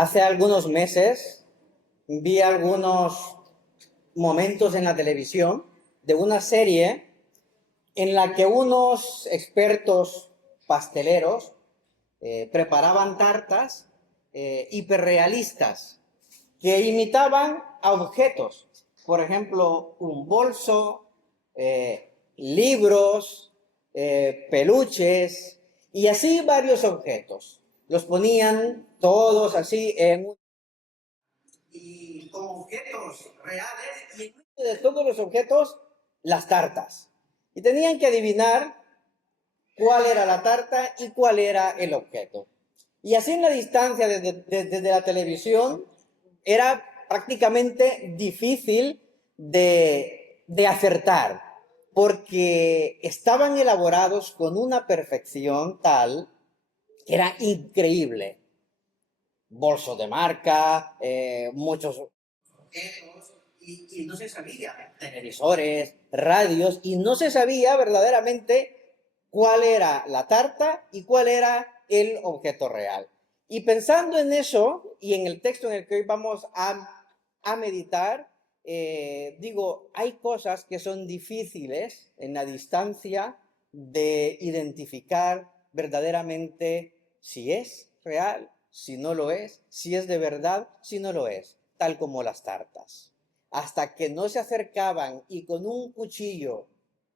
Hace algunos meses vi algunos momentos en la televisión de una serie en la que unos expertos pasteleros preparaban tartas hiperrealistas que imitaban a objetos. Por ejemplo, un bolso, libros, peluches y así varios objetos. Los ponían todos así y como objetos reales, y en medio de todos los objetos, las tartas. Y tenían que adivinar cuál era la tarta y cuál era el objeto. Y así en la distancia desde la televisión era prácticamente difícil de acertar, porque estaban elaborados con una perfección tal que era increíble. Bolsos de marca, muchos objetos, y no se sabía, televisores, radios, y no se sabía verdaderamente cuál era la tarta y cuál era el objeto real. Y pensando en eso, y en el texto en el que hoy vamos a meditar, digo, hay cosas que son difíciles en la distancia de identificar verdaderamente si es real, si no lo es, si es de verdad, si no lo es, tal como las tartas. Hasta que no se acercaban y con un cuchillo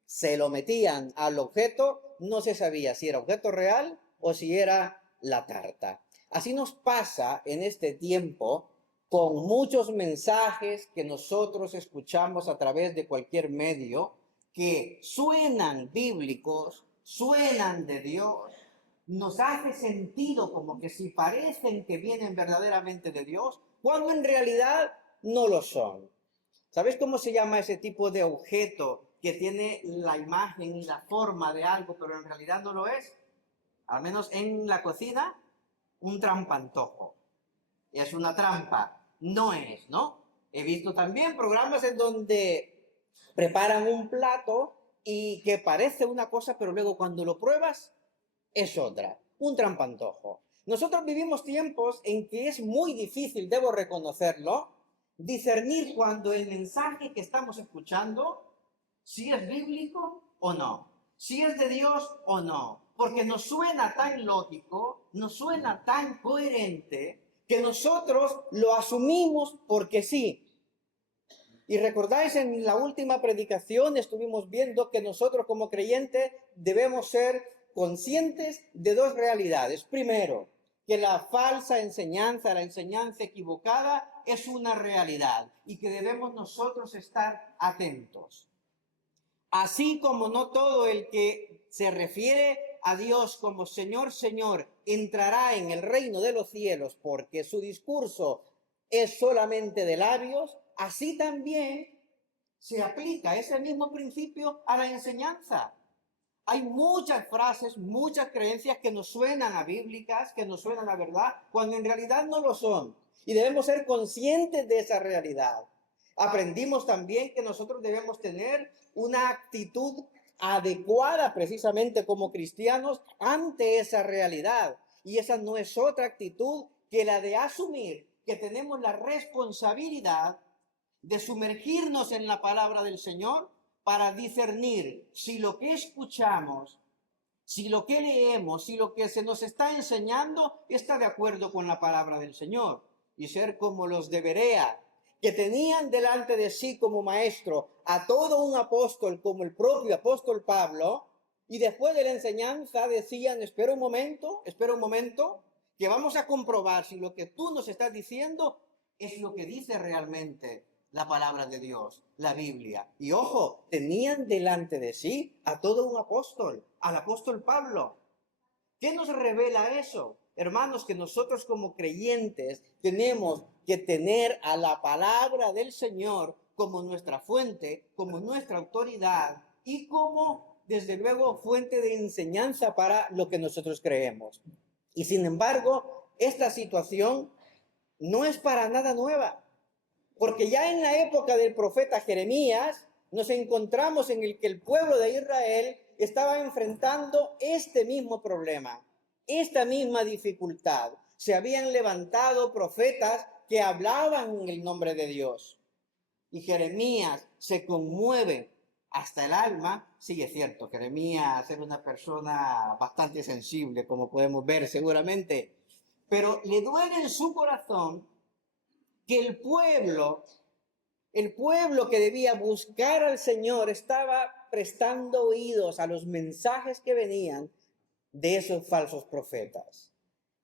se lo metían al objeto, no se sabía si era objeto real o si era la tarta. Así nos pasa en este tiempo con muchos mensajes que nosotros escuchamos a través de cualquier medio que suenan bíblicos, suenan de Dios, nos hace sentido como que si parecen que vienen verdaderamente de Dios, cuando en realidad no lo son. ¿Sabes cómo se llama ese tipo de objeto que tiene la imagen y la forma de algo, pero en realidad no lo es? Al menos en la cocina, un trampantojo. Es una trampa, no es, ¿no? He visto también programas en donde preparan un plato y que parece una cosa, pero luego cuando lo pruebas es otra, un trampantojo. Nosotros vivimos tiempos en que es muy difícil, debo reconocerlo, discernir cuando el mensaje que estamos escuchando, si es bíblico o no, si es de Dios o no, porque nos suena tan lógico, nos suena tan coherente, que nosotros lo asumimos porque sí. Y recordáis, en la última predicación estuvimos viendo que nosotros como creyentes debemos ser conscientes de dos realidades. Primero, que la falsa enseñanza, la enseñanza equivocada, es una realidad y que debemos nosotros estar atentos. Así como no todo el que se refiere a Dios como Señor, Señor, entrará en el reino de los cielos porque su discurso es solamente de labios, así también se aplica ese mismo principio a la enseñanza. Hay muchas frases, muchas creencias que nos suenan a bíblicas, que nos suenan a verdad, cuando en realidad no lo son. Y debemos ser conscientes de esa realidad. Aprendimos también que nosotros debemos tener una actitud adecuada precisamente como cristianos ante esa realidad. Y esa no es otra actitud que la de asumir que tenemos la responsabilidad de sumergirnos en la palabra del Señor para discernir si lo que escuchamos, si lo que leemos, si lo que se nos está enseñando está de acuerdo con la palabra del Señor. Y ser como los de Berea, que tenían delante de sí como maestro a todo un apóstol como el propio apóstol Pablo, y después de la enseñanza decían, espera un momento, que vamos a comprobar si lo que tú nos estás diciendo es lo que dice realmente la palabra de Dios, la Biblia. Y ojo, tenían delante de sí a todo un apóstol, al apóstol Pablo. ¿Qué nos revela eso? Hermanos, que nosotros como creyentes tenemos que tener a la palabra del Señor como nuestra fuente, como nuestra autoridad y como, desde luego, fuente de enseñanza para lo que nosotros creemos. Y sin embargo, esta situación no es para nada nueva. Porque ya en la época del profeta Jeremías nos encontramos en el que el pueblo de Israel estaba enfrentando este mismo problema, esta misma dificultad. se habían levantado profetas que hablaban en el nombre de Dios. Y Jeremías se conmueve hasta el alma. Sí, es cierto, Jeremías era una persona bastante sensible, como podemos ver seguramente, pero le duele en su corazón que el pueblo que debía buscar al Señor, estaba prestando oídos a los mensajes que venían de esos falsos profetas.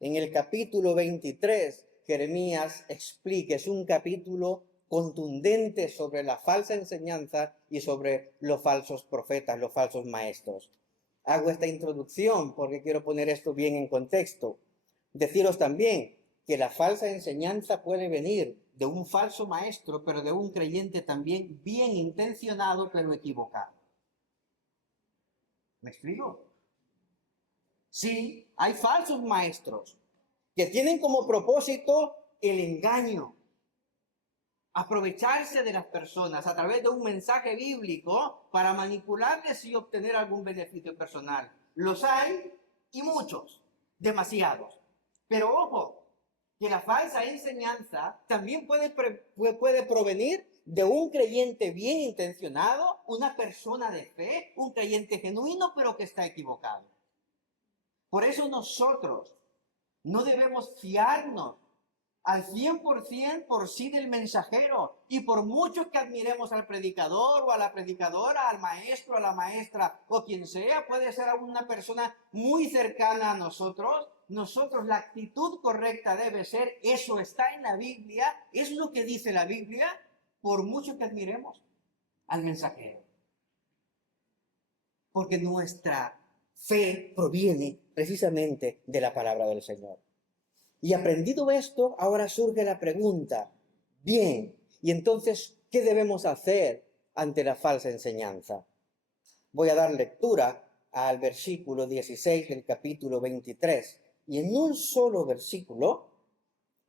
En el capítulo 23, Jeremías explica, es un capítulo contundente sobre la falsa enseñanza y sobre los falsos profetas, los falsos maestros. Hago esta introducción porque quiero poner esto bien en contexto. Deciros también que la falsa enseñanza puede venir de un falso maestro, pero de un creyente también bien intencionado, pero equivocado. ¿Me explico? Sí, hay falsos maestros que tienen como propósito el engaño, aprovecharse de las personas a través de un mensaje bíblico para manipularles y obtener algún beneficio personal. Los hay y muchos, demasiados. Pero ojo, que la falsa enseñanza también puede provenir de un creyente bien intencionado, una persona de fe, un creyente genuino, pero que está equivocado. Por eso nosotros no debemos fiarnos al 100% por sí del mensajero, y por mucho que admiremos al predicador o a la predicadora, al maestro, a la maestra o quien sea, puede ser una persona muy cercana a nosotros. Nosotros, la actitud correcta debe ser: eso está en la Biblia, es lo que dice la Biblia, por mucho que admiremos al mensajero. Porque nuestra fe proviene precisamente de la palabra del Señor. Y aprendido esto, ahora surge la pregunta: bien, ¿y entonces qué debemos hacer ante la falsa enseñanza? Voy a dar lectura al versículo 16 del capítulo 23. Y en un solo versículo,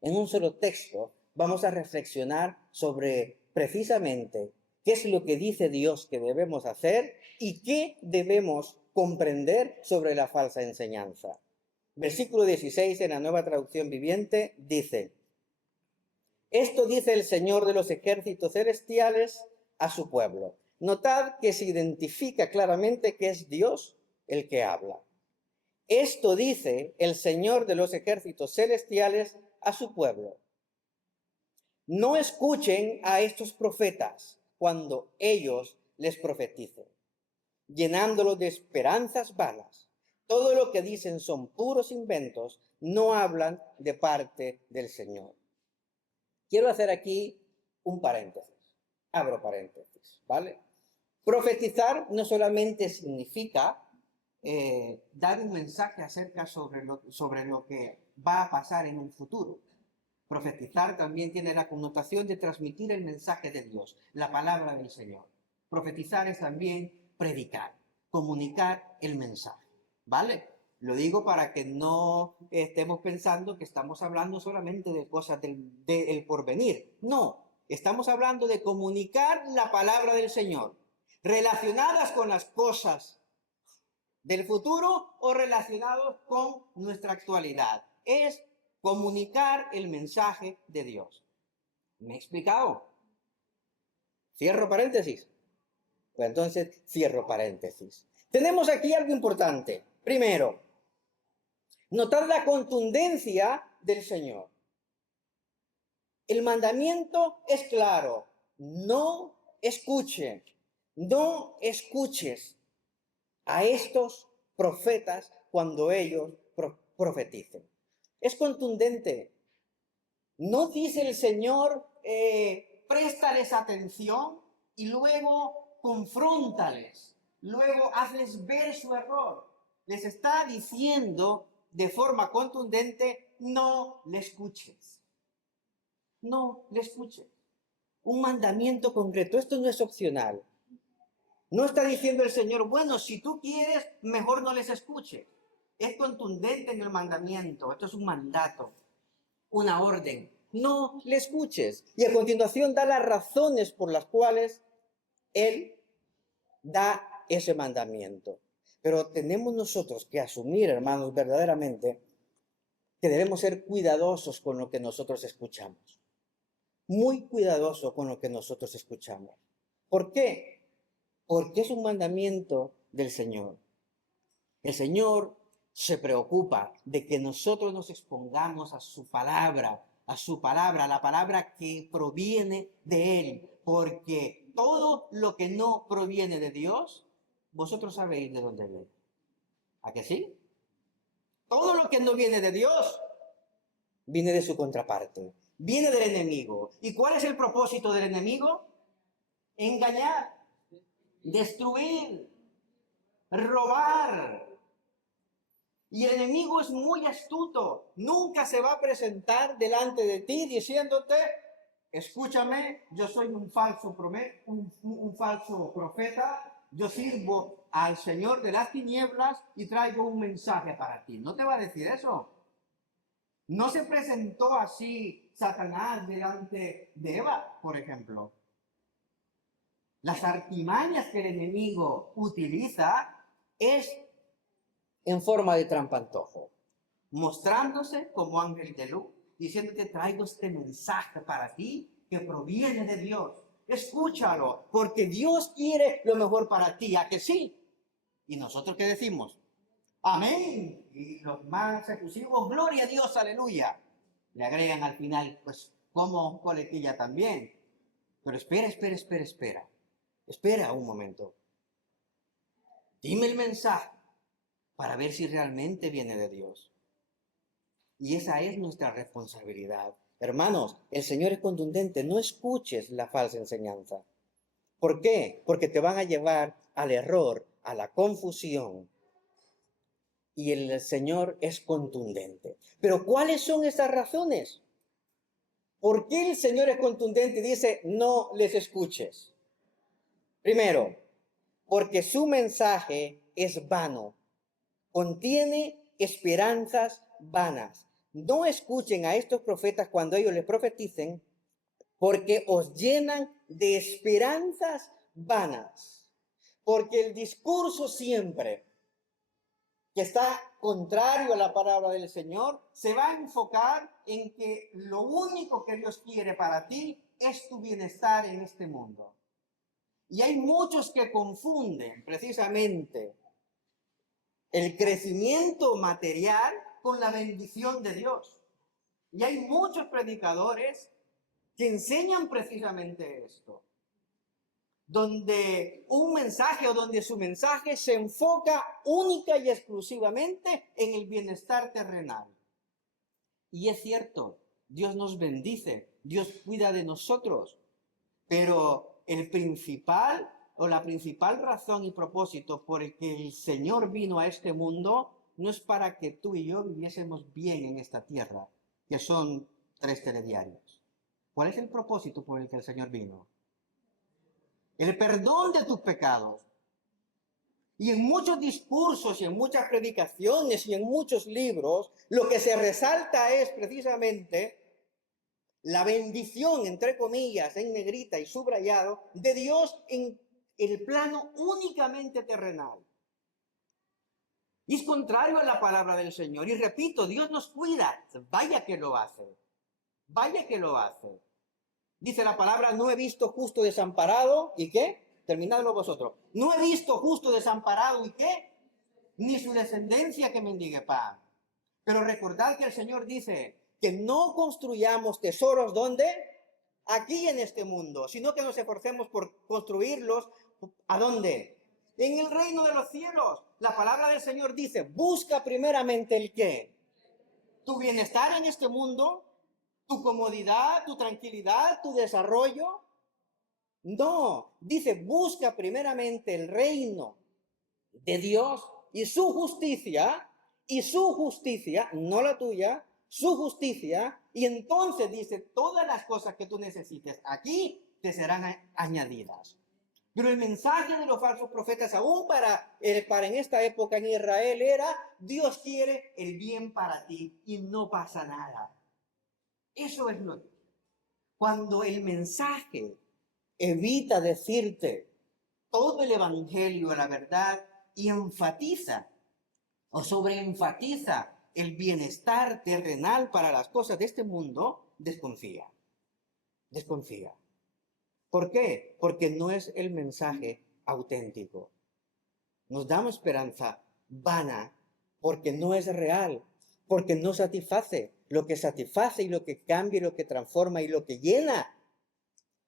en un solo texto, vamos a reflexionar sobre precisamente qué es lo que dice Dios que debemos hacer y qué debemos comprender sobre la falsa enseñanza. Versículo 16 en la Nueva Traducción Viviente dice: esto dice el Señor de los ejércitos celestiales a su pueblo. Notad que se identifica claramente que es Dios el que habla. Esto dice el Señor de los ejércitos celestiales a su pueblo: no escuchen a estos profetas cuando ellos les profeticen, llenándolos de esperanzas vanas. Todo lo que dicen son puros inventos, no hablan de parte del Señor. Quiero hacer aquí un paréntesis, abro paréntesis, ¿vale? Profetizar no solamente significa dar un mensaje acerca sobre lo que va a pasar en un futuro. Profetizar también tiene la connotación de transmitir el mensaje de Dios, la palabra del Señor. Profetizar es también predicar, comunicar el mensaje, ¿vale? Lo digo para que no estemos pensando que estamos hablando solamente de cosas del porvenir. No, estamos hablando de comunicar la palabra del Señor, relacionadas con las cosas del futuro o relacionados con nuestra actualidad. Es comunicar el mensaje de Dios. ¿Me he explicado? Cierro paréntesis. Pues entonces cierro paréntesis. Tenemos aquí algo importante. Primero, notar la contundencia del Señor. El mandamiento es claro: no escuchen, no escuches a estos profetas cuando ellos profeticen. Es contundente. No dice el Señor, préstales atención y luego confróntales, luego hazles ver su error. Les está diciendo de forma contundente: no le escuches. No le escuches. Un mandamiento concreto. Esto no es opcional. No está diciendo el Señor: bueno, si tú quieres, mejor no les escuches. Es contundente en el mandamiento. Esto es un mandato, una orden. No le escuches. Y a continuación da las razones por las cuales Él da ese mandamiento. Pero tenemos nosotros que asumir, hermanos, verdaderamente que debemos ser cuidadosos con lo que nosotros escuchamos. Muy cuidadosos con lo que nosotros escuchamos. ¿Por qué? Porque es un mandamiento del Señor. El Señor se preocupa de que nosotros nos expongamos a su palabra, a la palabra que proviene de Él, porque todo lo que no proviene de Dios, vosotros sabéis de dónde viene. ¿A que sí? Todo lo que no viene de Dios, viene de su contraparte, viene del enemigo. ¿Y cuál es el propósito del enemigo? Engañar, destruir, robar. Y el enemigo es muy astuto. Nunca se va a presentar delante de ti diciéndote, escúchame, yo soy un falso profeta, yo sirvo al Señor de las tinieblas y traigo un mensaje para ti. No te va a decir eso. No se presentó así Satanás delante de Eva, por ejemplo. Las artimañas que el enemigo utiliza es en forma de trampantojo, mostrándose como ángel de luz, diciéndote traigo este mensaje para ti que proviene de Dios. Escúchalo, porque Dios quiere lo mejor para ti, ¿a que sí? ¿Y nosotros qué decimos? Amén. Y los más exclusivos, gloria a Dios, aleluya. Le agregan al final, pues, como coletilla también. Pero espera. Espera un momento. Dime el mensaje para ver si realmente viene de Dios. Y esa es nuestra responsabilidad. Hermanos, el Señor es contundente. No escuches la falsa enseñanza. ¿Por qué? Porque te van a llevar al error, a la confusión. Y el Señor es contundente. Pero ¿cuáles son esas razones? ¿Por qué el Señor es contundente y dice, no les escuches? Primero, porque su mensaje es vano. Contiene esperanzas vanas. No escuchen a estos profetas cuando ellos les profeticen, porque os llenan de esperanzas vanas. Porque el discurso siempre que está contrario a la palabra del Señor, se va a enfocar en que lo único que Dios quiere para ti es tu bienestar en este mundo. Y hay muchos que confunden precisamente el crecimiento material con la bendición de Dios. Y hay muchos predicadores que enseñan precisamente esto, donde un mensaje o donde su mensaje se enfoca única y exclusivamente en el bienestar terrenal. Y es cierto, Dios nos bendice, Dios cuida de nosotros, pero el principal o la principal razón y propósito por el que el Señor vino a este mundo no es para que tú y yo viviésemos bien en esta tierra, que son 3 telediarios. ¿Cuál es el propósito por el que el Señor vino? El perdón de tus pecados. Y en muchos discursos y en muchas predicaciones y en muchos libros, lo que se resalta es precisamente la bendición, entre comillas, en negrita y subrayado, de Dios en el plano únicamente terrenal. Y es contrario a la palabra del Señor. Y repito, Dios nos cuida. Vaya que lo hace. Vaya que lo hace. Dice la palabra, no he visto justo desamparado. ¿Y qué? Terminadlo vosotros. No he visto justo desamparado. ¿Y qué? Ni su descendencia que mendigue pan. Pero recordad que el Señor dice que no construyamos tesoros, ¿dónde? Aquí en este mundo, sino que nos esforcemos por construirlos, ¿a dónde? En el reino de los cielos. La palabra del Señor dice, busca primeramente el qué. Tu bienestar en este mundo, tu comodidad, tu tranquilidad, tu desarrollo. No, dice, busca primeramente el reino de Dios y su justicia, no la tuya, su justicia, y entonces dice, todas las cosas que tú necesites aquí te serán añadidas. Pero el mensaje de los falsos profetas, aún para en esta época en Israel, era, Dios quiere el bien para ti y no pasa nada. Eso es lo que... Cuando el mensaje evita decirte todo el evangelio, la verdad, y enfatiza o sobreenfatiza el bienestar terrenal para las cosas de este mundo, desconfía. Desconfía. ¿Por qué? Porque no es el mensaje auténtico. Nos damos esperanza vana porque no es real, porque no satisface. Lo que satisface y lo que cambia y lo que transforma y lo que llena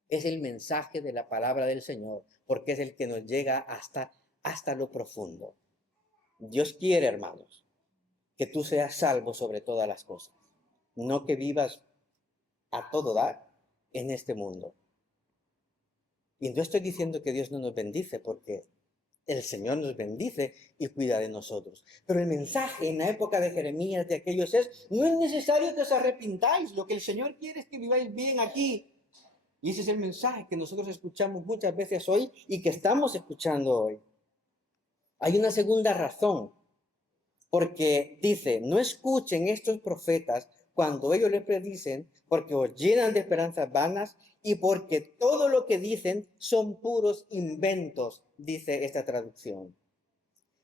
es el mensaje de la palabra del Señor, porque es el que nos llega hasta lo profundo. Dios quiere, hermanos, que tú seas salvo sobre todas las cosas, no que vivas a todo dar en este mundo. Y no estoy diciendo que Dios no nos bendice, porque el Señor nos bendice y cuida de nosotros. Pero el mensaje en la época de Jeremías, de aquellos es, no es necesario que os arrepintáis, lo que el Señor quiere es que viváis bien aquí. Y ese es el mensaje que nosotros escuchamos muchas veces hoy y que estamos escuchando hoy. Hay una segunda razón, porque dice, no escuchen estos profetas cuando ellos les predicen, porque os llenan de esperanzas vanas y porque todo lo que dicen son puros inventos, dice esta traducción.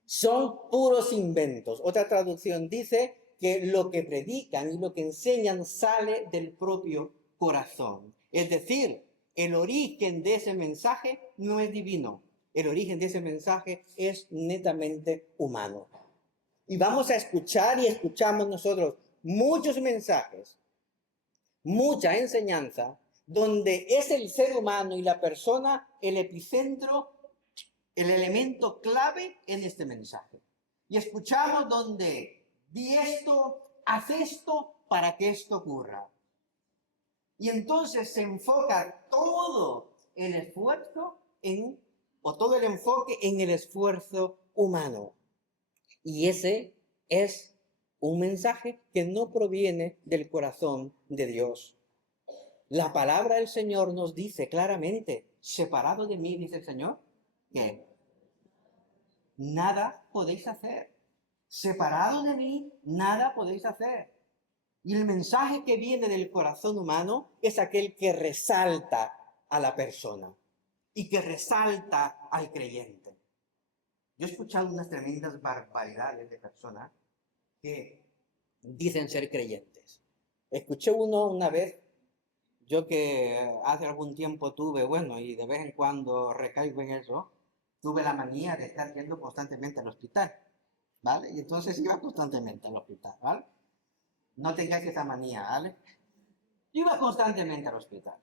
Son puros inventos. Otra traducción dice que lo que predican y lo que enseñan sale del propio corazón. Es decir, el origen de ese mensaje no es divino. El origen de ese mensaje es netamente humano. Y vamos a escuchar y escuchamos nosotros muchos mensajes, mucha enseñanza, donde es el ser humano y la persona el epicentro, el elemento clave en este mensaje. Y escuchamos donde di esto, haz esto para que esto ocurra. Y entonces se enfoca todo el esfuerzo o todo el enfoque en el esfuerzo humano. Y ese es un mensaje que no proviene del corazón de Dios. La palabra del Señor nos dice claramente, separado de mí, dice el Señor, que nada podéis hacer. Separado de mí, nada podéis hacer. Y el mensaje que viene del corazón humano es aquel que resalta a la persona y que resalta al creyente. Yo he escuchado unas tremendas barbaridades de personas que dicen ser creyentes. Escuché uno una vez, yo que hace algún tiempo tuve, bueno, y de vez en cuando recaigo en eso, tuve la manía de estar yendo constantemente al hospital, ¿vale? Y entonces iba constantemente al hospital, ¿vale? No tengáis esa manía, ¿vale? Yo iba constantemente al hospital.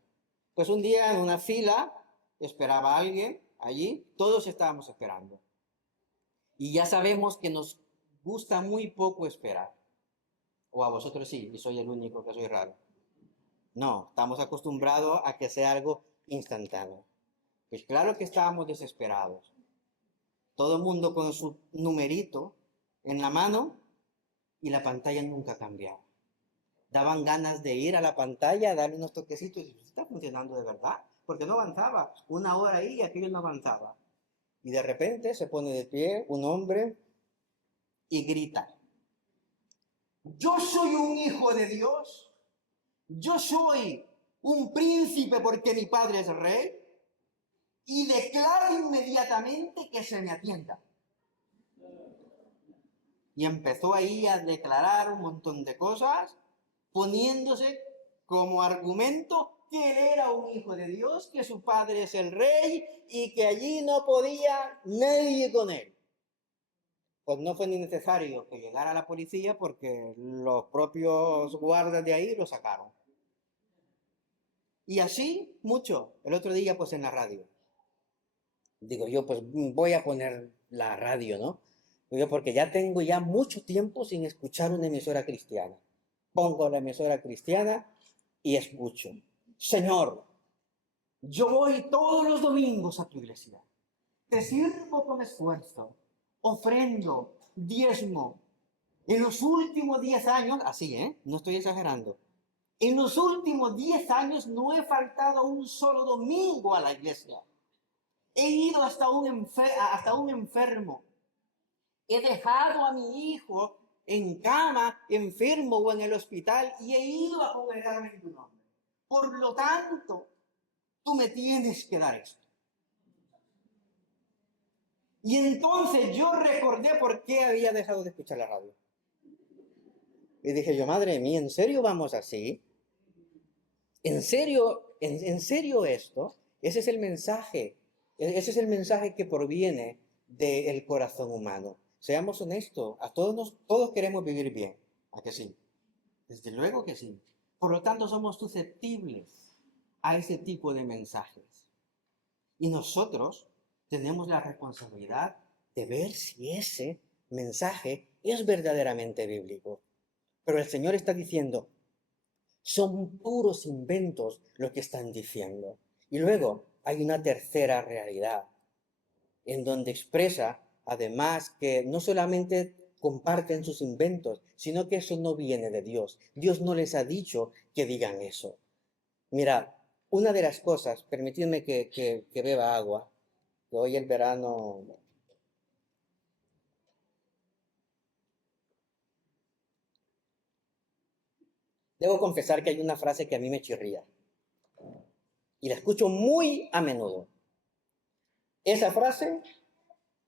Pues un día en una fila esperaba a alguien allí, todos estábamos esperando. Y ya sabemos que nos gusta muy poco esperar. O a vosotros sí, y soy el único que soy raro. No, estamos acostumbrados a que sea algo instantáneo. Pues claro que estábamos desesperados. Todo el mundo con su numerito en la mano y la pantalla nunca cambiaba. Daban ganas de ir a la pantalla, darle unos toquecitos y está funcionando de verdad, porque no avanzaba. Una hora ahí y aquello no avanzaba. Y de repente se pone de pie un hombre y grita, yo soy un hijo de Dios, yo soy un príncipe porque mi padre es rey, y declaro inmediatamente que se me atienda. Y empezó ahí a declarar un montón de cosas, poniéndose como argumento que él era un hijo de Dios, que su padre es el rey y que allí no podía nadie con él. Pues no fue ni necesario que llegara la policía porque los propios guardas de ahí lo sacaron. Y así mucho. El otro día pues en la radio. Digo yo, pues voy a poner la radio, ¿no? Digo, porque ya tengo ya mucho tiempo sin escuchar una emisora cristiana. Pongo la emisora cristiana y escucho. Señor, yo voy todos los domingos a tu iglesia. Te sirvo con esfuerzo, ofrendo, diezmo. En los últimos 10 años, así, no estoy exagerando, en los últimos 10 años no he faltado un solo domingo a la iglesia. He ido hasta un enfermo. He dejado a mi hijo en cama, enfermo o en el hospital y he ido a congregarme en tu nombre. Por lo tanto, tú me tienes que dar esto. Y entonces yo recordé por qué había dejado de escuchar la radio. Y dije yo, madre mía, ¿en serio vamos así? ¿En serio, en serio esto? Ese es el mensaje. Ese es el mensaje que proviene del corazón humano. Seamos honestos, todos queremos vivir bien. ¿A que sí? Desde luego que sí. Por lo tanto, somos susceptibles a ese tipo de mensajes. Y nosotros tenemos la responsabilidad de ver si ese mensaje es verdaderamente bíblico. Pero el Señor está diciendo, son puros inventos lo que están diciendo. Y luego hay una tercera realidad, en donde expresa, además, que no solamente comparten sus inventos, sino que eso no viene de Dios. Dios no les ha dicho que digan eso. Mira, una de las cosas, permitidme que beba agua, que hoy el verano... Debo confesar que hay una frase que a mí me chirría, y la escucho muy a menudo. Esa frase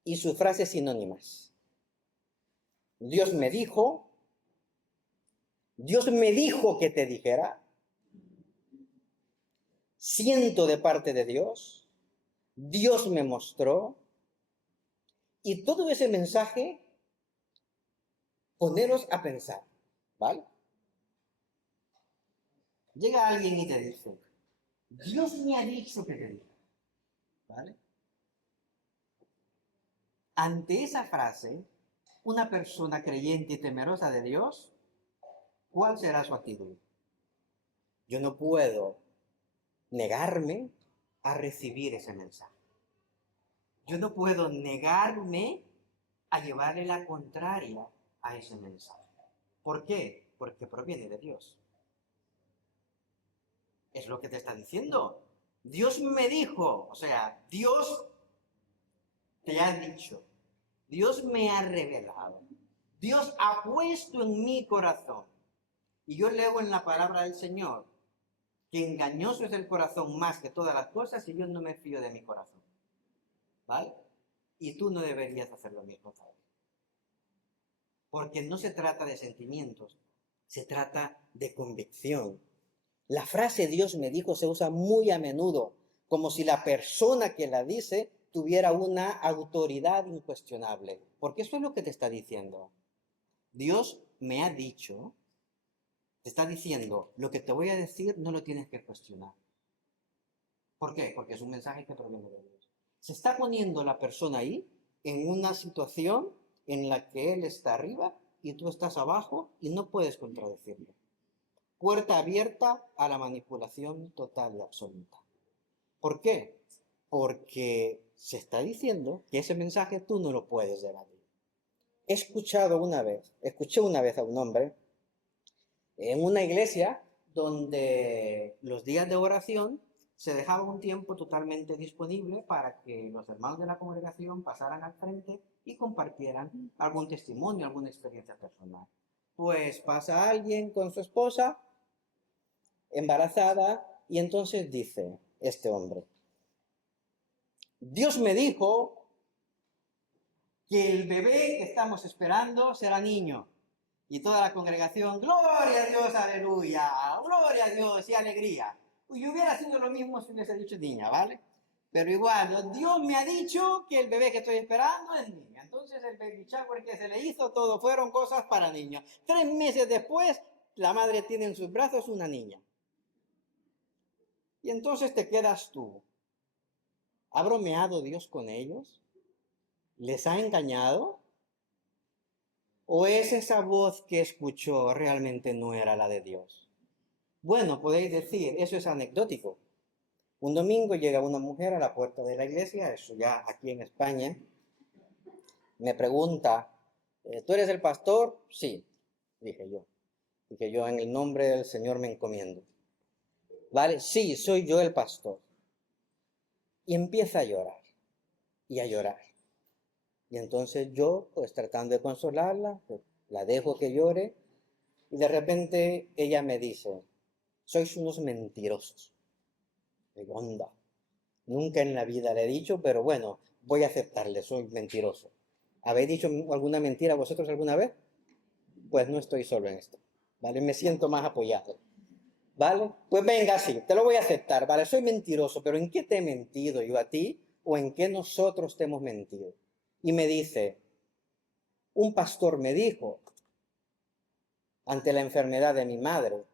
y sus frases sinónimas. Dios me dijo que te dijera, siento de parte de Dios, Dios me mostró, y todo ese mensaje, poneros a pensar, ¿vale? Llega alguien y te dice, Dios me ha dicho que te diga, ¿vale? Ante esa frase, una persona creyente y temerosa de Dios, ¿cuál será su actitud? Yo no puedo negarme a recibir ese mensaje. Yo no puedo negarme a llevarle la contraria a ese mensaje. ¿Por qué? Porque proviene de Dios. Es lo que te está diciendo. Dios me dijo, o sea, Dios te ha dicho, Dios me ha revelado, Dios ha puesto en mi corazón. Y yo leo en la palabra del Señor que engañoso es el corazón más que todas las cosas y yo no me fío de mi corazón. ¿Vale? Y tú no deberías hacer lo mismo, ¿sabes? Porque no se trata de sentimientos, se trata de convicción. La frase Dios me dijo se usa muy a menudo, como si la persona que la dice tuviera una autoridad incuestionable. Porque eso es lo que te está diciendo. Dios me ha dicho, te está diciendo, lo que te voy a decir no lo tienes que cuestionar. ¿Por qué? Porque es un mensaje que proviene de Dios. Se está poniendo la persona ahí en una situación en la que él está arriba y tú estás abajo y no puedes contradecirlo. Puerta abierta a la manipulación total y absoluta. ¿Por qué? Porque se está diciendo que ese mensaje tú no lo puedes debatir. Escuché una vez a un hombre en una iglesia donde los días de oración se dejaba un tiempo totalmente disponible para que los hermanos de la congregación pasaran al frente y compartieran algún testimonio, alguna experiencia personal. Pues pasa alguien con su esposa embarazada y entonces dice este hombre, Dios me dijo que el bebé que estamos esperando será niño. Y toda la congregación, gloria a Dios, aleluya, gloria a Dios y alegría. Y hubiera sido lo mismo si hubiese dicho niña, ¿vale? Pero igual, Dios me ha dicho que el bebé que estoy esperando es niña. Entonces el baby shower que se le hizo, todo fueron cosas para niños. 3 meses después, la madre tiene en sus brazos una niña. Y entonces te quedas tú. ¿Ha bromeado Dios con ellos? ¿Les ha engañado? ¿O es esa voz que escuchó realmente no era la de Dios? Bueno, podéis decir, eso es anecdótico. Un domingo llega una mujer a la puerta de la iglesia, eso ya aquí en España, me pregunta, ¿tú eres el pastor? Sí, dije yo. Dije yo, en el nombre del Señor me encomiendo. ¿Vale? Sí, soy yo el pastor. Y empieza a llorar, y a llorar. Y entonces yo, pues tratando de consolarla, pues, la dejo que llore, y de repente ella me dice, sois unos mentirosos. Digo, onda, nunca en la vida le he dicho, pero bueno, voy a aceptarle, soy mentiroso. ¿Habéis dicho alguna mentira vosotros alguna vez? Pues no estoy solo en esto. ¿vale? Me siento más apoyado, ¿vale? Pues venga, sí, te lo voy a aceptar, ¿vale? Soy mentiroso, pero ¿en qué te he mentido yo a ti o en qué nosotros te hemos mentido? Y me dice, un pastor me dijo, ante la enfermedad de mi madre,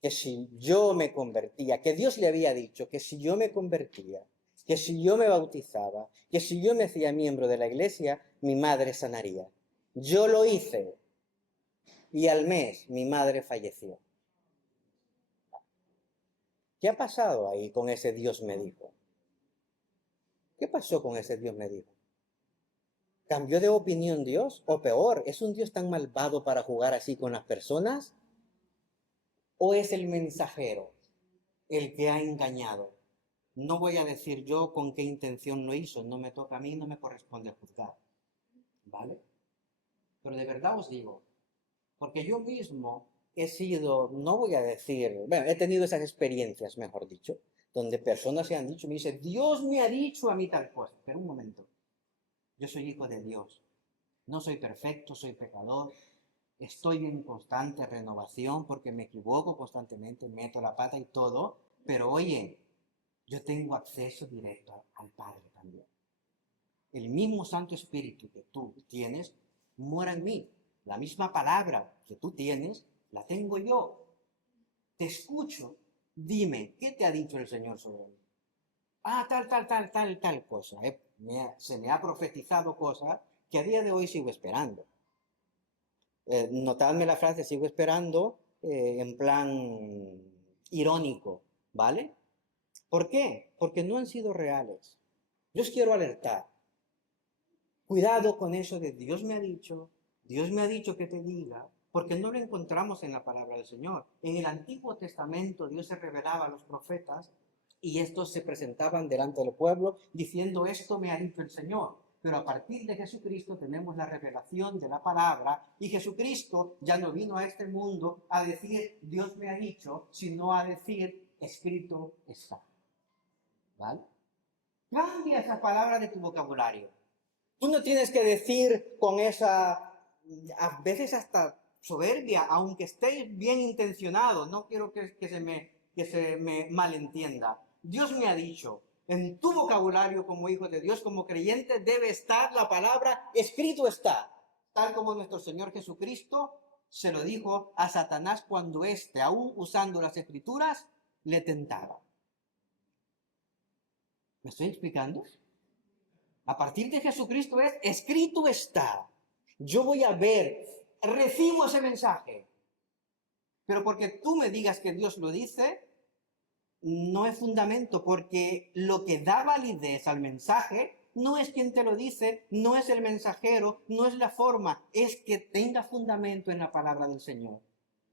que si yo me convertía, que Dios le había dicho que si yo me convertía, que si yo me bautizaba, que si yo me hacía miembro de la iglesia, mi madre sanaría. Yo lo hice y al mes mi madre falleció. ¿Qué ha pasado ahí con ese Dios me dijo? ¿Qué pasó con ese Dios me dijo? ¿Cambió de opinión Dios? O peor, ¿es un Dios tan malvado para jugar así con las personas? ¿O es el mensajero el que ha engañado? No voy a decir yo con qué intención lo hizo, no me toca a mí, no me corresponde juzgar, ¿vale? Pero de verdad os digo, porque yo mismo he sido, no voy a decir, bueno, he tenido esas experiencias, mejor dicho, donde personas se han dicho, me dice, Dios me ha dicho a mí tal cosa. Pero un momento, yo soy hijo de Dios, no soy perfecto, soy pecador, estoy en constante renovación porque me equivoco constantemente, meto la pata y todo, pero oye, yo tengo acceso directo al Padre también. El mismo Santo Espíritu que tú tienes mora en mí. La misma palabra que tú tienes, la tengo yo. Te escucho. Dime, ¿qué te ha dicho el Señor sobre mí? Ah, tal cosa. Se me ha profetizado cosas que a día de hoy sigo esperando. Notadme la frase, sigo esperando, en plan irónico, ¿vale? ¿Por qué? Porque no han sido reales. Yo os quiero alertar. Cuidado con eso de Dios me ha dicho que te diga, porque no lo encontramos en la palabra del Señor. En el Antiguo Testamento Dios se revelaba a los profetas y estos se presentaban delante del pueblo diciendo, esto me ha dicho el Señor. Pero a partir de Jesucristo tenemos la revelación de la palabra y Jesucristo ya no vino a este mundo a decir, Dios me ha dicho, sino a decir, escrito está. ¿Vale? Cambia esa palabra de tu vocabulario. Tú no tienes que decir con esa, a veces hasta soberbia, aunque estéis bien intencionados, no quiero que se me malentienda. Dios me ha dicho, en tu vocabulario como hijo de Dios, como creyente, debe estar la palabra escrito está, tal como nuestro Señor Jesucristo se lo dijo a Satanás cuando éste, aún usando las escrituras, le tentaba. ¿Me estoy explicando? A partir de Jesucristo es, escrito está. Yo voy a ver, recibo ese mensaje. Pero porque tú me digas que Dios lo dice, no es fundamento, porque lo que da validez al mensaje no es quien te lo dice, no es el mensajero, no es la forma, es que tenga fundamento en la palabra del Señor.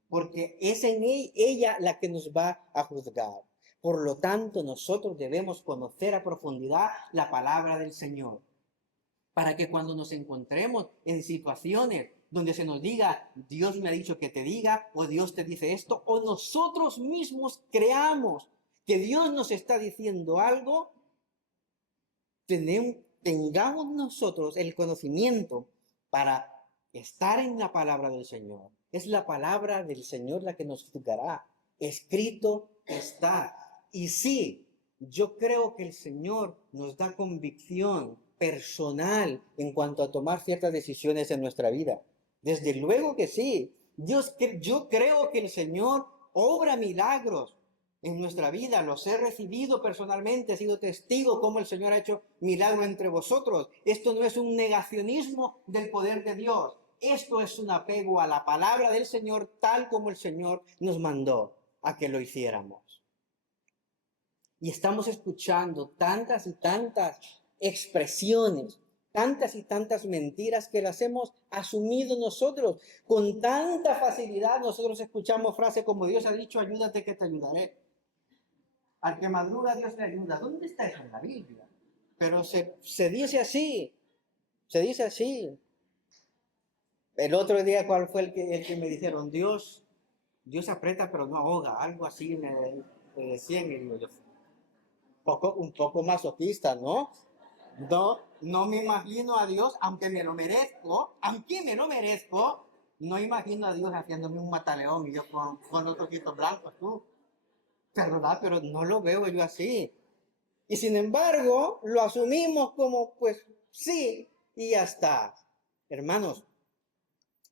Porque es en ella la que nos va a juzgar. Por lo tanto, nosotros debemos conocer a profundidad la palabra del Señor, para que cuando nos encontremos en situaciones donde se nos diga, Dios me ha dicho que te diga, o Dios te dice esto, o nosotros mismos creamos que Dios nos está diciendo algo, tengamos nosotros el conocimiento para estar en la palabra del Señor. Es la palabra del Señor la que nos juzgará. Escrito está. Y sí, yo creo que el Señor nos da convicción personal en cuanto a tomar ciertas decisiones en nuestra vida. Desde luego que sí. Yo creo que el Señor obra milagros en nuestra vida, los he recibido personalmente, he sido testigo cómo el Señor ha hecho milagro entre vosotros. Esto no es un negacionismo del poder de Dios. Esto es un apego a la palabra del Señor tal como el Señor nos mandó a que lo hiciéramos. Y estamos escuchando tantas y tantas expresiones, tantas y tantas mentiras que las hemos asumido nosotros. Con tanta facilidad nosotros escuchamos frases como Dios ha dicho, ayúdate que te ayudaré. Al que madruga Dios le ayuda. ¿Dónde está eso en la Biblia? Pero se dice así, se dice así. El otro día, ¿cuál fue el que me dijeron? Dios aprieta pero no ahoga, algo así me decían y digo yo, un poco masoquista, ¿no? No me imagino a Dios, aunque me lo merezco, No imagino a Dios haciéndome un mataleón y yo con los ojitos blancos, tú. Perdonad, pero no lo veo yo así. Y sin embargo, lo asumimos como, pues sí, y ya está. Hermanos,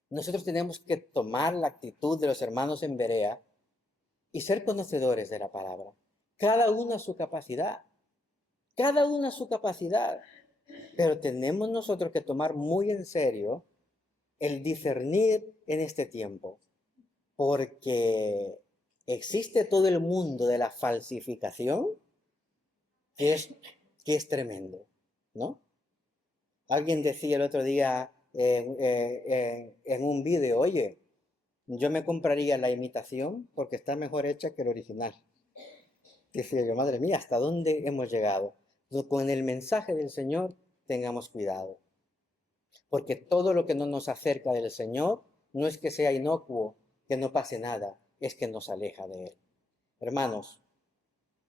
nosotros tenemos que tomar la actitud de los hermanos en Berea y ser conocedores de la palabra. Cada uno a su capacidad. Cada uno a su capacidad. Pero tenemos nosotros que tomar muy en serio el discernir en este tiempo. Porque existe todo el mundo de la falsificación que es tremendo, ¿no? Alguien decía el otro día en un vídeo, oye, yo me compraría la imitación porque está mejor hecha que el original. Decía yo, madre mía, ¿hasta dónde hemos llegado? Con el mensaje del Señor, tengamos cuidado. Porque todo lo que no nos acerca del Señor no es que sea inocuo, que no pase nada, es que nos aleja de Él. Hermanos,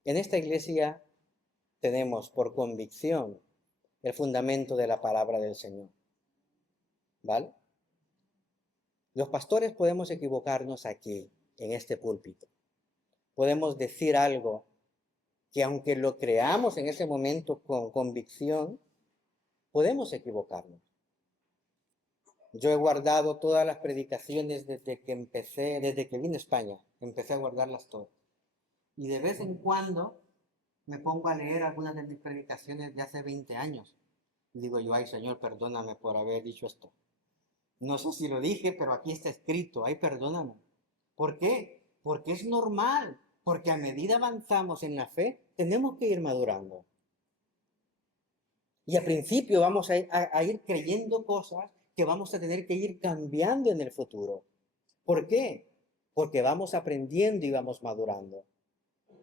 en esta iglesia tenemos por convicción el fundamento de la palabra del Señor. ¿Vale? Los pastores podemos equivocarnos aquí, en este púlpito. Podemos decir algo que aunque lo creamos en ese momento con convicción, podemos equivocarnos. Yo he guardado todas las predicaciones desde que vine a España. Empecé a guardarlas todas. Y de vez en cuando me pongo a leer algunas de mis predicaciones de hace 20 años. Y digo yo, ay Señor, perdóname por haber dicho esto. No sé si lo dije, pero aquí está escrito, ay, perdóname. ¿Por qué? Porque es normal, porque a medida avanzamos en la fe, tenemos que ir madurando. Y al principio vamos a ir creyendo cosas que vamos a tener que ir cambiando en el futuro. ¿Por qué? Porque vamos aprendiendo y vamos madurando.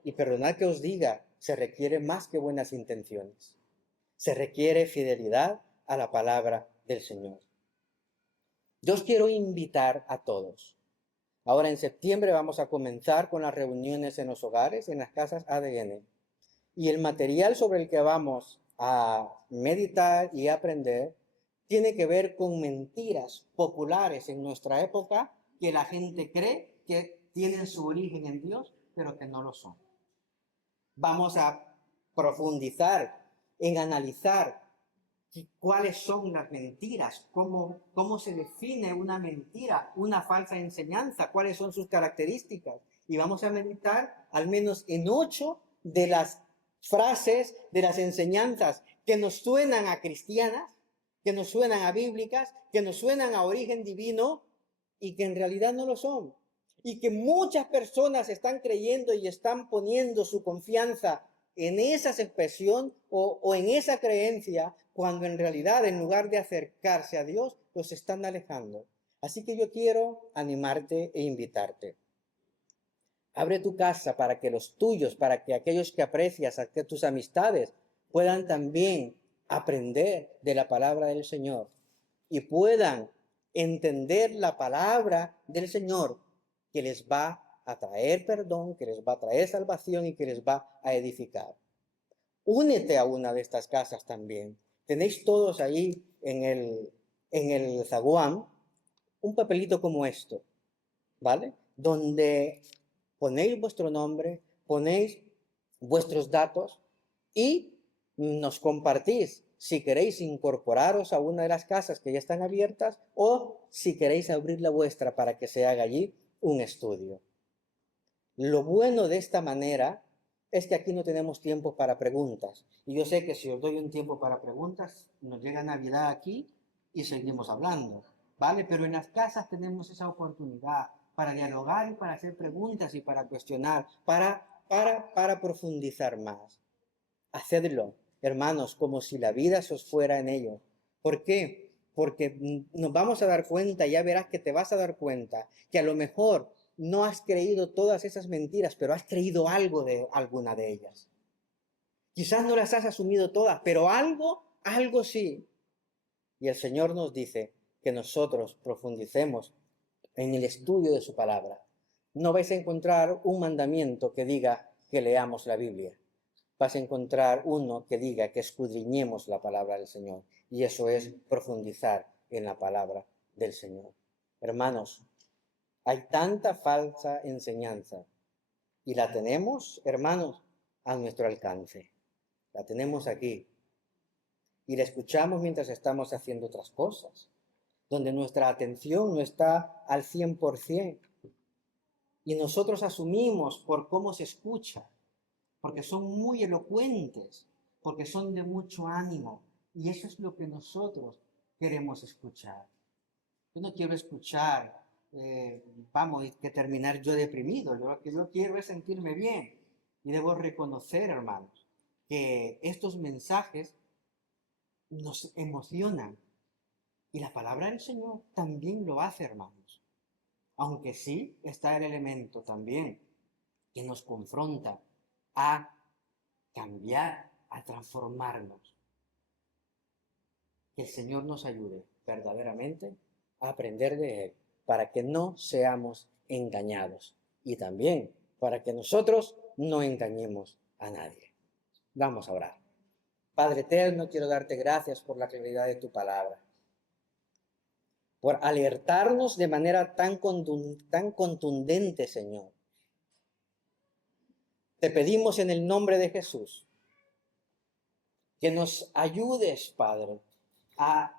Y perdonad que os diga, se requiere más que buenas intenciones. Se requiere fidelidad a la palabra del Señor. Yo os quiero invitar a todos. Ahora en septiembre vamos a comenzar con las reuniones en los hogares, en las casas ADN. Y el material sobre el que vamos a meditar y aprender tiene que ver con mentiras populares en nuestra época que la gente cree que tienen su origen en Dios, pero que no lo son. Vamos a profundizar en analizar cuáles son las mentiras, cómo se define una mentira, una falsa enseñanza, cuáles son sus características. Y vamos a meditar al menos en 8 de las frases, de las enseñanzas que nos suenan a cristianas, que nos suenan a bíblicas, que nos suenan a origen divino y que en realidad no lo son. Y que muchas personas están creyendo y están poniendo su confianza en esa expresión o en esa creencia, cuando en realidad en lugar de acercarse a Dios, los están alejando. Así que yo quiero animarte e invitarte. Abre tu casa para que los tuyos, para que aquellos que aprecias, que tus amistades puedan también aprender de la palabra del Señor y puedan entender la palabra del Señor que les va a traer perdón, que les va a traer salvación y que les va a edificar. Únete a una de estas casas también. Tenéis todos ahí en el zaguán un papelito como esto, ¿vale? Donde ponéis vuestro nombre, ponéis vuestros datos y nos compartís si queréis incorporaros a una de las casas que ya están abiertas o si queréis abrir la vuestra para que se haga allí un estudio. Lo bueno de esta manera es que aquí no tenemos tiempo para preguntas. Y yo sé que si os doy un tiempo para preguntas, nos llega Navidad aquí y seguimos hablando, ¿vale? Pero en las casas tenemos esa oportunidad para dialogar y para hacer preguntas y para cuestionar, para profundizar más. Hacedlo, hermanos, como si la vida se os fuera en ello. ¿Por qué? Porque nos vamos a dar cuenta, ya verás que te vas a dar cuenta, que a lo mejor no has creído todas esas mentiras, pero has creído algo de alguna de ellas. Quizás no las has asumido todas, pero algo sí. Y el Señor nos dice que nosotros profundicemos en el estudio de su palabra. No vais a encontrar un mandamiento que diga que leamos la Biblia. Vas a encontrar uno que diga que escudriñemos la palabra del Señor. Y eso es profundizar en la palabra del Señor. Hermanos, hay tanta falsa enseñanza y la tenemos, hermanos, a nuestro alcance. La tenemos aquí y la escuchamos mientras estamos haciendo otras cosas, donde nuestra atención no está al 100%. Y nosotros asumimos por cómo se escucha, porque son muy elocuentes, porque son de mucho ánimo. Y eso es lo que nosotros queremos escuchar. Yo no quiero escuchar, vamos, y que terminar yo deprimido. Lo que yo quiero es sentirme bien. Y debo reconocer, hermanos, que estos mensajes nos emocionan. Y la palabra del Señor también lo hace, hermanos. Aunque sí está el elemento también que nos confronta a cambiar, a transformarnos. Que el Señor nos ayude verdaderamente a aprender de Él, para que no seamos engañados y también para que nosotros no engañemos a nadie. Vamos a orar. Padre eterno, quiero darte gracias por la claridad de tu palabra, por alertarnos de manera tan contundente, Señor. Te pedimos en el nombre de Jesús que nos ayudes, Padre, a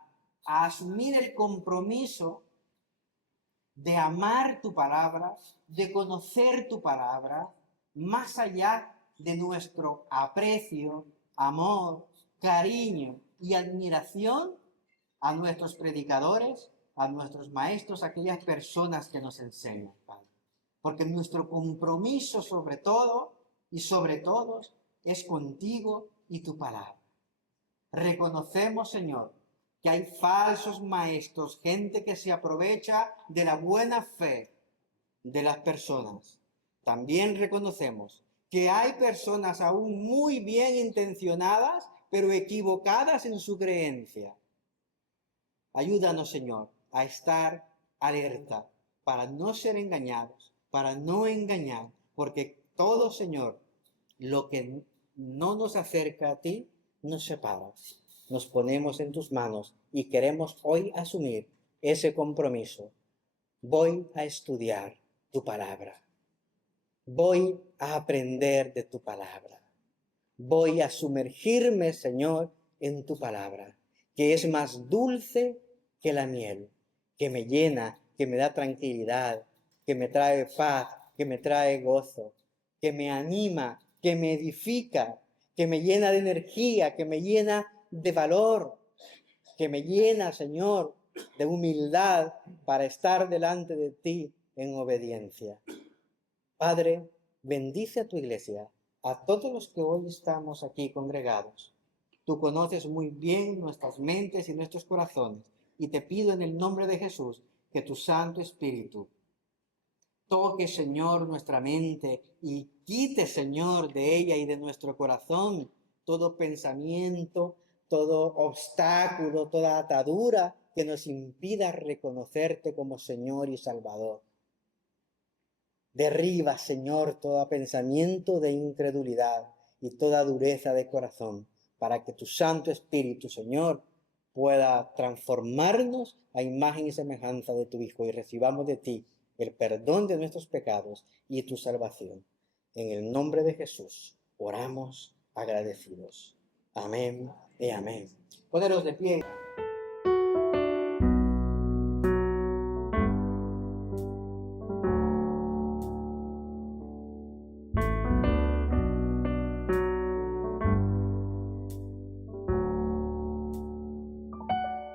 asumir el compromiso de amar tu palabra, de conocer tu palabra, más allá de nuestro aprecio, amor, cariño y admiración a nuestros predicadores, a nuestros maestros, a aquellas personas que nos enseñan, Padre. Porque nuestro compromiso sobre todo y sobre todos es contigo y tu palabra. Reconocemos, Señor, que hay falsos maestros, gente que se aprovecha de la buena fe de las personas. También reconocemos que hay personas aún muy bien intencionadas, pero equivocadas en su creencia. Ayúdanos, Señor, a estar alerta para no ser engañados, para no engañar, porque todo, Señor, lo que no nos acerca a ti, nos separa. Nos ponemos en tus manos y queremos hoy asumir ese compromiso. Voy a estudiar tu palabra. Voy a aprender de tu palabra. Voy a sumergirme, Señor, en tu palabra, que es más dulce que la miel, que me llena, que me da tranquilidad, que me trae paz, que me trae gozo, que me anima, que me edifica, que me llena de energía, que me llena de valor, que me llena, Señor, de humildad para estar delante de ti en obediencia. Padre, bendice a tu iglesia, a todos los que hoy estamos aquí congregados. Tú conoces muy bien nuestras mentes y nuestros corazones, y te pido en el nombre de Jesús que tu Santo Espíritu toque, Señor, nuestra mente y quite, Señor, de ella y de nuestro corazón todo pensamiento, todo obstáculo, toda atadura que nos impida reconocerte como Señor y Salvador. Derriba, Señor, todo pensamiento de incredulidad y toda dureza de corazón, para que tu Santo Espíritu, Señor, pueda transformarnos a imagen y semejanza de tu Hijo y recibamos de ti el perdón de nuestros pecados y tu salvación. En el nombre de Jesús, oramos agradecidos. Amén y amén. Poneros de pie.